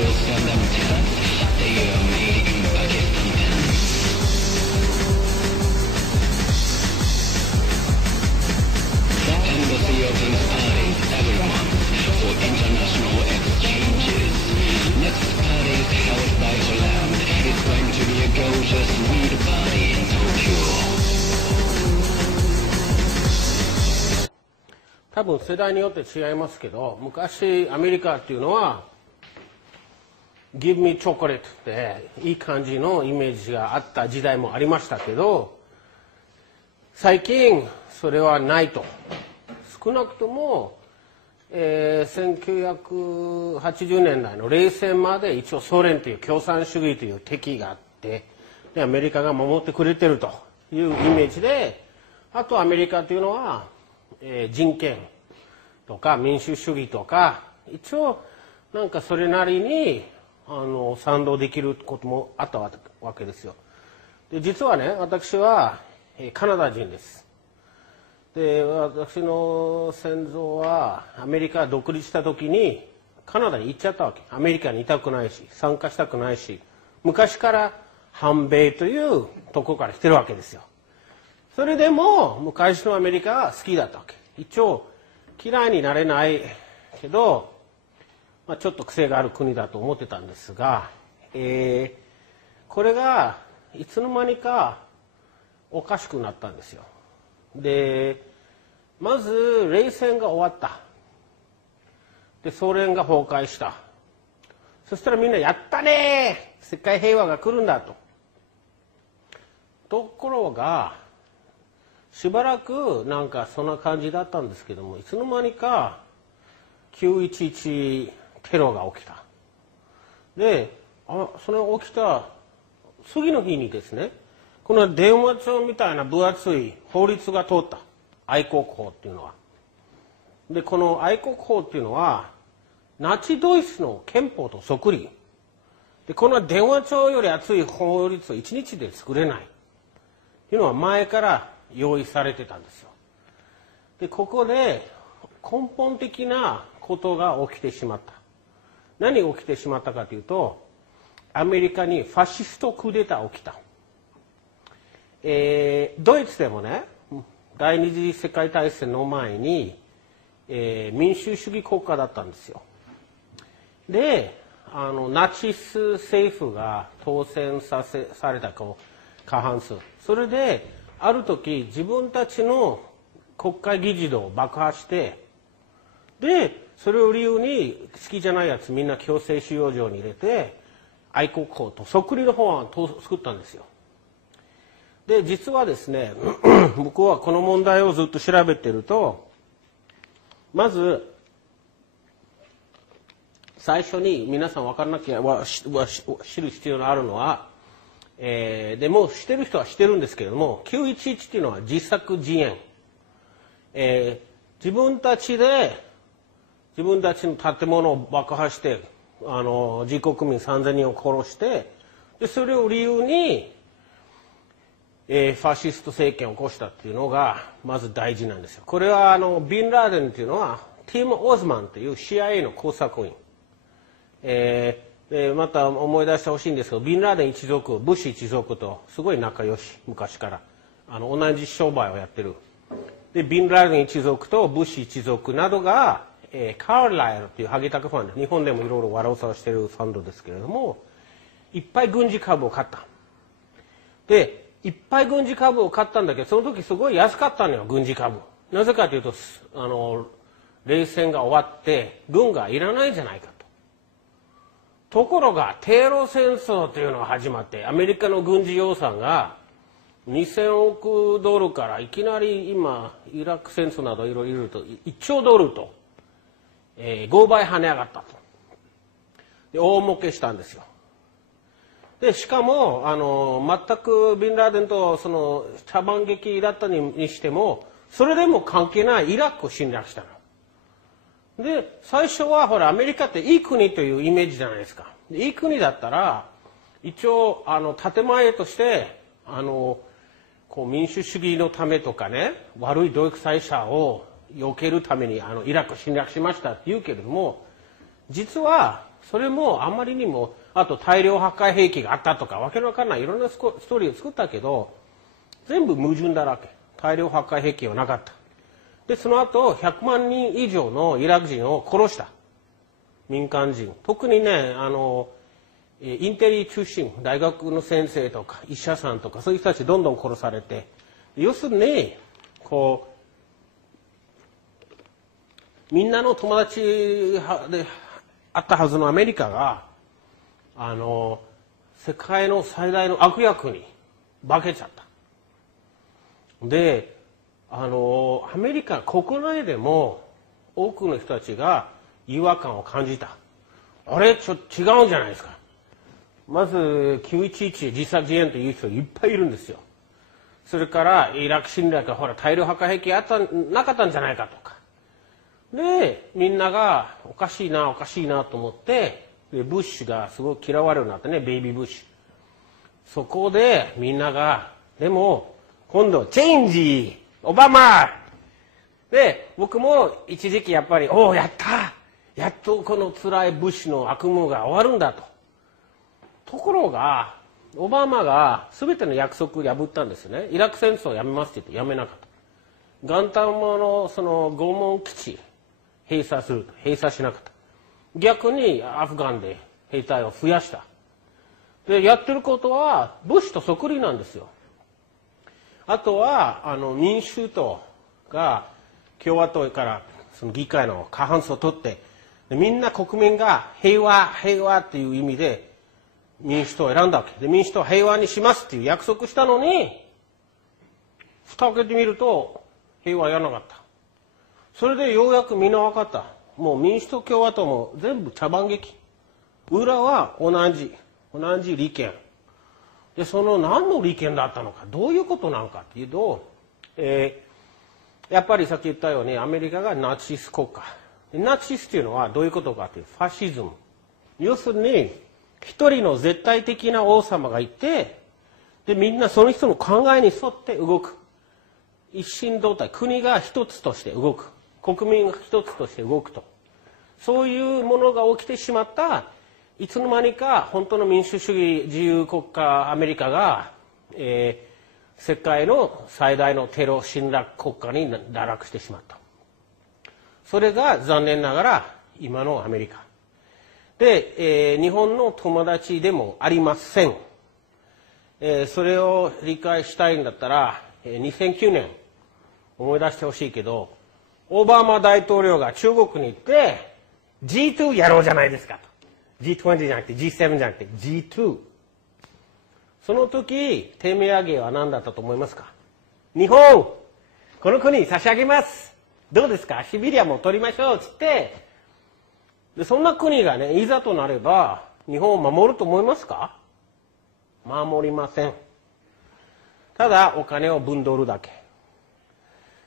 will send them tests. They are made in Pakistan pens. Embassy opens parties every month for international exchanges. Next party is held by Holland. It's going to be a gorgeous weed party in Tokyo. 多分世代によって違いますけど、昔アメリカっていうのは Give me chocolate っていい感じのイメージがあった時代もありましたけど、最近それはないと。少なくとも、1980年代の冷戦まで一応ソ連という共産主義という敵があって、でアメリカが守ってくれてるというイメージで、あとアメリカというのは、人権とか民主主義とか一応なんかそれなりに賛同できることもあったわけですよ。で実はね、私はカナダ人です。で私の先祖はアメリカ独立した時にカナダに行っちゃったわけ。アメリカにいたくないし参加したくないし、昔から反米というところから来てるわけですよ。それでも昔のアメリカは好きだったわけ。一応嫌いになれないけど、ちょっと癖がある国だと思ってたんですが、これがいつの間にかおかしくなったんですよ。でまず冷戦が終わった。でソ連が崩壊した。そしたらみんなやったねー、世界平和が来るんだと。ところがしばらくなんかそんな感じだったんですけども、いつの間にか911テロが起きた。でそれが起きた次の日にですね、この電話帳みたいな分厚い法律が通った。愛国法っていうのは。でこの愛国法っていうのはナチドイツの憲法とそっくりで、この電話帳より厚い法律を1日で作れないっていうのは前から用意されてたんですよ。でここで根本的なことが起きてしまった。何が起きてしまったかというと、アメリカにファシストクーデターが起きた。ドイツでもね、第二次世界大戦の前に、民主主義国家だったんですよ。でナチス政府が当選された過半数、それである時自分たちの国会議事堂を爆破して、でそれを理由に好きじゃないやつみんな強制収容所に入れて愛国法とそっくりの法案を作ったんですよ。で実はですね僕はこの問題をずっと調べてると、まず最初に皆さん分からなきゃ知る必要があるのは、でも知ってる人は知ってるんですけれども、911っていうのは自作自演、自分たちで自分たちの建物を爆破して自国民3000人を殺して、でそれを理由に、ファシスト政権を起こしたっていうのがまず大事なんですよ。これはビンラーデンっていうのはティム・オズマンという CIA の工作員、また思い出してほしいんですけど、ビンラーデン一族、ブッシュ一族とすごい仲良し、昔から同じ商売をやってる。でビンラーデン一族とブッシュ一族などが、カーライルというハゲタクファンド、日本でもいろいろ笑わさしているファンドですけれども、いっぱい軍事株を買った。でいっぱい軍事株を買ったんだけど、その時すごい安かったのよ、軍事株。なぜかというと冷戦が終わって軍がいらないじゃないかと。ところがテロ戦争というのが始まって、アメリカの軍事予算が2000億ドルからいきなり今イラク戦争などいろいろと1兆ドルと、5倍跳ね上がったと。で大儲けしたんですよ。でしかも全くビンラーデンとその茶番劇だったにしても、それでも関係ないイラクを侵略したの。で最初はほらアメリカっていい国というイメージじゃないですか。いい国だったら一応建前としてこう民主主義のためとかね、悪い独裁者を避けるためにイラクを侵略しましたって言うけれども、実はそれもあんまりにも、あと大量破壊兵器があったとか、わけのわかんないいろんなストーリーを作ったけど、全部矛盾だらけ。大量破壊兵器はなかった。で、その後、100万人以上のイラク人を殺した。民間人。特にね、インテリ中心、大学の先生とか、医者さんとか、そういう人たちどんどん殺されて、要するに、みんなの友達であったはずのアメリカが、世界の最大の悪役に化けちゃった。で、アメリカ国内でも多くの人たちが違和感を感じた。あれ、違うんじゃないですか。まず、911自作自演という人いっぱいいるんですよ。それから、イラク侵略がほら、大量破壊兵器なかったんじゃないかとか。で、みんながおかしいなと思って、でブッシュがすごい嫌われるようになってね、ベイビーブッシュ。そこでみんなが、でも、今度、チェンジオバマで、僕も一時期やっぱり、やったやっとこの辛いブッシュの悪夢が終わるんだと。ところが、オバマが全ての約束を破ったんですよね。イラク戦争をやめますって言ってやめなかった。ガンタンモのその拷問基地、閉鎖しなかった。逆にアフガンで兵隊を増やした。で、やってることは、ブッシュとそっくりなんですよ。あとは、民主党が共和党からその議会の過半数を取って、みんな国民が平和っていう意味で民主党を選んだわけ。で、民主党は平和にしますっていう約束したのに、蓋を開けてみると平和やらなかった。それでようやくみんな分かった。もう民主党共和党も全部茶番劇。裏は同じ利権。で、その何の利権だったのか、どういうことなのかっていうと、やっぱりさっき言ったようにアメリカがナチス国家。ナチスっていうのはどういうことかというと、ファシズム。要するに、一人の絶対的な王様がいて、で、みんなその人の考えに沿って動く。一心同体、国が一つとして動く。国民が一つとして動くと。そういうものが起きてしまった、いつの間にか本当の民主主義自由国家アメリカが、世界の最大のテロ侵略国家に堕落してしまった。それが残念ながら今のアメリカ。で、日本の友達でもありません。それを理解したいんだったら、2009年思い出してほしいけど、オバマ大統領が中国に行って G2 やろうじゃないですかと。G20 じゃなくて G7 じゃなくて G2。その時、手土産は何だったと思いますか？日本、この国差し上げます。どうですか？シベリアも取りましょうっつって、で、そんな国がね、いざとなれば、日本を守ると思いますか？守りません。ただ、お金を分取るだけ。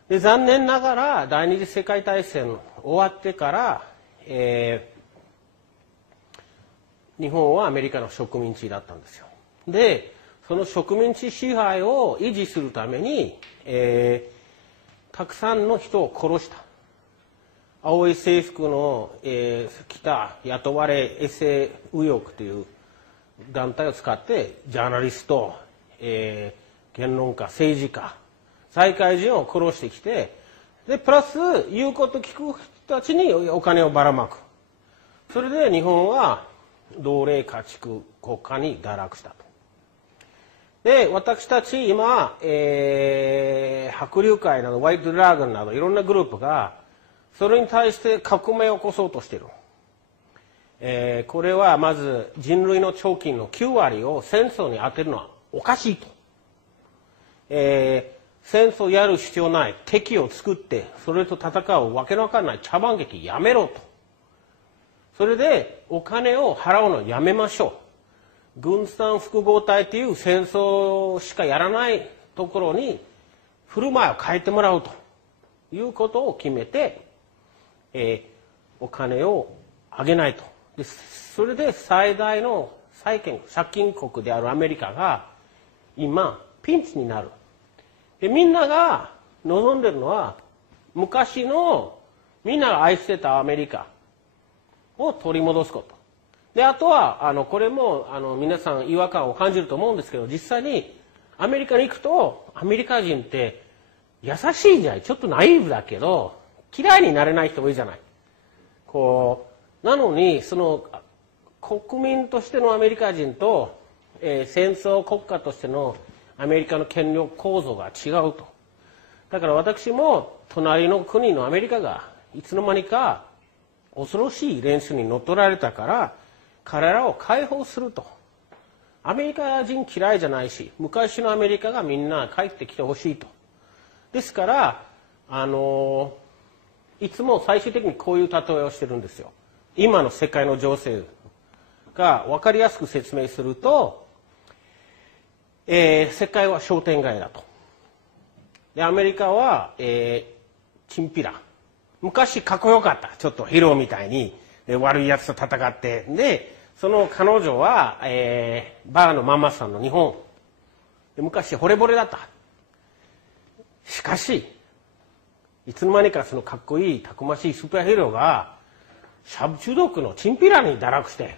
で、残念ながら、第二次世界大戦終わってから、日本はアメリカの植民地だったんですよ。で、その植民地支配を維持するために、たくさんの人を殺した。青い制服の、着た雇われエセ右翼という団体を使って、ジャーナリスト、言論家、政治家、財界人を殺してきて、で、プラス言うこと聞く人たちにお金をばらまく。それで日本は奴隷家畜国家に堕落したと。で、私たち今、白竜会など、ホワイトドラゴンなど、いろんなグループが、それに対して革命を起こそうとしている。これはまず人類の貯金の9割を戦争に当てるのはおかしいと。戦争やる必要ない。敵を作って、それと戦うわけのわかんない茶番劇やめろと。それでお金を払うのをやめましょう。軍産複合体という戦争しかやらないところに振る舞いを変えてもらうということを決めて、お金をあげないと。で、それで最大の借金国であるアメリカが今ピンチになる。で、みんなが望んでるのは昔のみんなが愛してたアメリカを取り戻すこと。で、あとは、これも、皆さん違和感を感じると思うんですけど、実際にアメリカに行くと、アメリカ人って優しいじゃない。ちょっとナイーブだけど、嫌いになれない人もいるじゃない。なのに、国民としてのアメリカ人と、戦争国家としてのアメリカの権力構造が違うと。だから私も、隣の国のアメリカが、いつの間にか、恐ろしい練習に乗っ取られたから、彼らを解放すると。アメリカ人嫌いじゃないし、昔のアメリカがみんな帰ってきてほしいと。ですから、いつも最終的にこういう例えをしてるんですよ。今の世界の情勢が分かりやすく説明すると、世界は商店街だと。で、アメリカは、チンピラ。昔かっこよかった。ちょっとヒーローみたいに。で、悪い奴と戦って。で、その彼女は、バーのママさんの日本。で、昔惚れ惚れだった。しかし、いつの間にかそのかっこいい、たくましいスーパーヒーローが、シャブ中毒のチンピラに堕落して、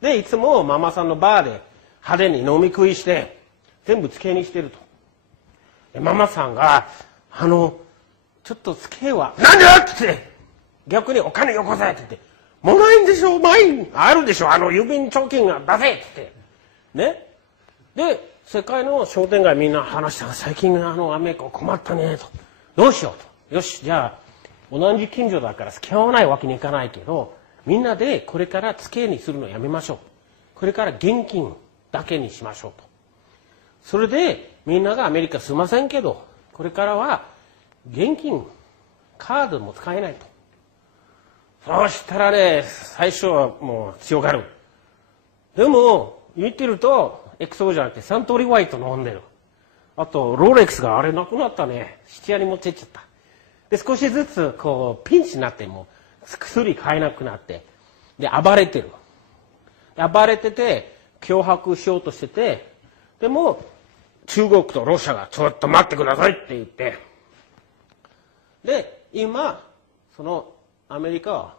で、いつもママさんのバーで派手に飲み食いして、全部付けにしてると。で、ママさんが、ちょっと付けは、なんでだって言って、逆にお金よこせって言って、もうないんでしょ、あるでしょ、郵便貯金が出せって言って。ね。で、世界の商店街みんな話したら、最近アメリカ困ったね、と。どうしようと。よし、じゃあ、同じ近所だから付き合わないわけにいかないけど、みんなでこれから付けにするのやめましょう。これから現金だけにしましょうと。それで、みんながアメリカすいませんけど、これからは現金、カードも使えないと。そうしたらね、最初はもう強がる。でも、言ってると、エクソじゃなくてサントリーホワイト飲んでる。あと、ロレックスがあれなくなったね。質屋に持ってっちゃった。で、少しずつ、ピンチになっても、薬買えなくなって、で、暴れてる。暴れてて、脅迫しようとしてて、でも、中国とロシアがちょっと待ってくださいって言って、で、今、アメリカは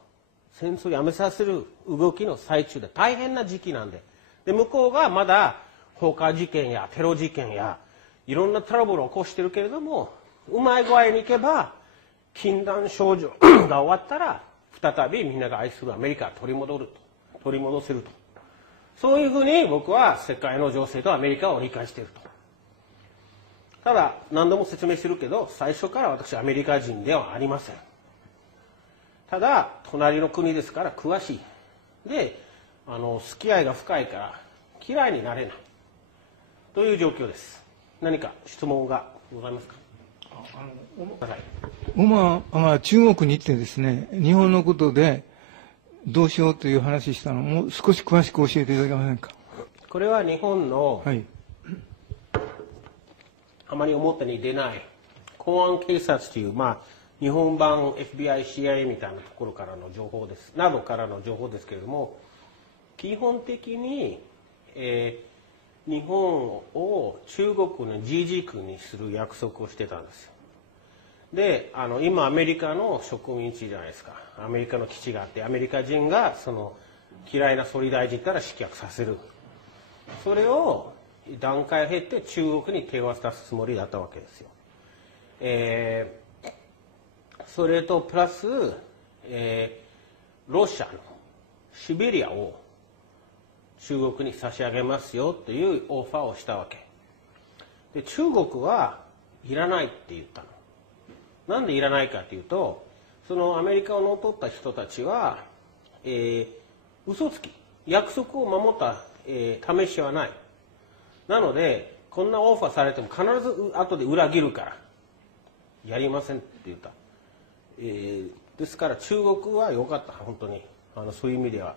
戦争をやめさせる動きの最中で大変な時期なんで、で、向こうがまだ放火事件やテロ事件やいろんなトラブルを起こしてるけれども、うまい具合にいけば、禁断症状が終わったら、再びみんなが愛するアメリカを取り戻せると。そういうふうに僕は世界の情勢とアメリカを理解していると。ただ、何度も説明してるけど、最初から私はアメリカ人ではありません。ただ、隣の国ですから詳しい。で、付き合いが深いから嫌いになれない。という状況です。何か質問がございますか？中国に行ってですね、日本のことでどうしようという話したのをもう少し詳しく教えていただけませんか？これは日本の、はい、あまり表に出ない公安警察という、日本版 FBI、CIA みたいなところからの情報です、などからの情報ですけれども、基本的に、日本を中国の自治区にする約束をしてたんですよ。で、今アメリカの植民地じゃないですか。アメリカの基地があって、アメリカ人が嫌いな総理大臣から失脚させる。それを段階を経て中国に手を渡すつもりだったわけですよ。それとプラス、ロシアのシベリアを中国に差し上げますよというオファーをしたわけで、中国はいらないって言ったの。なんでいらないかというと、そのアメリカを乗っ取った人たちは、嘘つき、約束を守った、試しはない。なので、こんなオファーされても必ず後で裏切るからやりませんって言った。ですから中国は良かった、本当にそういう意味では。